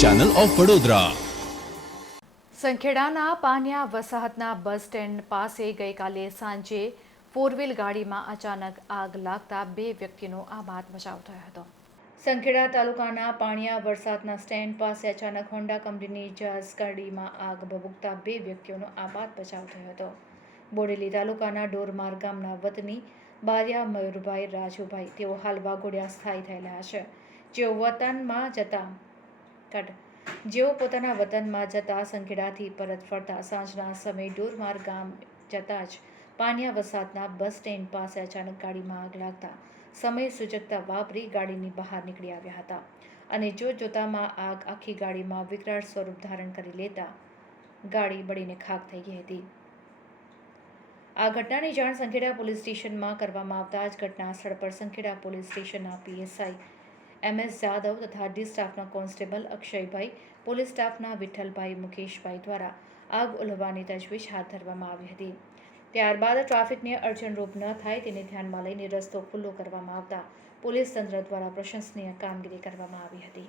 Channel of Vadodara સંખેડાના પાનિયા વસાહતના bus stand પાસે ગઈકાલે સાંજે ફોર વ્હીલ ગાડીમાં અચાનક આગ લાગતા બે વ્યક્તિનો આબાદ મચાવ થયો હતો. સંખેડા તાલુકાના પાણિયા વરસાદના સ્ટેન્ડ પાસે અચાનક હોન્ડા કંપનીની જહાજ ગાડીમાં આગ ભભૂકતા બે વ્યક્તિઓનો આબાદ બચાવ થયો હતો. બોડેલી તાલુકાના ડોરમાર ગામના વતની બારિયા મયુરભાઈ રાજુભાઈ, તેઓ હાલ વાઘોડિયા સ્થાયી થયેલા છે. જેઓ વતનમાં જતા કટ જેઓ પોતાના વતનમાં જતા સંખેડાથી પરત ફરતા, સાંજના સમયે ડોરમાર ગામ જતા જ પાનિયા વસાદના બસ સ્ટેન્ડ પાસે અચાનક ગાડીમાં આગ લાગતા સમય સૂચકતા વાપરી ગાડીની બહાર નીકળી આવ્યા હતા અને જોત જોતામાં આગ આખી ગાડીમાં વિકરાળ સ્વરૂપ ધારણ કરી લેતા ગાડી બળીને ખાક થઈ ગઈ હતી. આ ઘટનાની જાણ સંખેડા પોલીસ સ્ટેશનમાં કરવામાં આવતા જ ઘટના સ્થળ પર સંખેડા પોલીસ સ્ટેશનના પીએસઆઈ એમ એસ જાદવ તથા ડી સ્ટાફના કોન્સ્ટેબલ અક્ષયભાઈ, પોલીસ સ્ટાફના વિઠ્ઠલભાઈ મુકેશભાઈ દ્વારા આગ ઓલવવાની તજવીજ હાથ ધરવામાં આવી હતી. ત્યારબાદ ટ્રાફિકને અડચણરૂપ ન થાય તેને ધ્યાનમાં લઈને રસ્તો ખુલ્લો કરવામાં આવતા પોલીસ તંત્ર દ્વારા પ્રશંસનીય કામગીરી કરવામાં આવી હતી.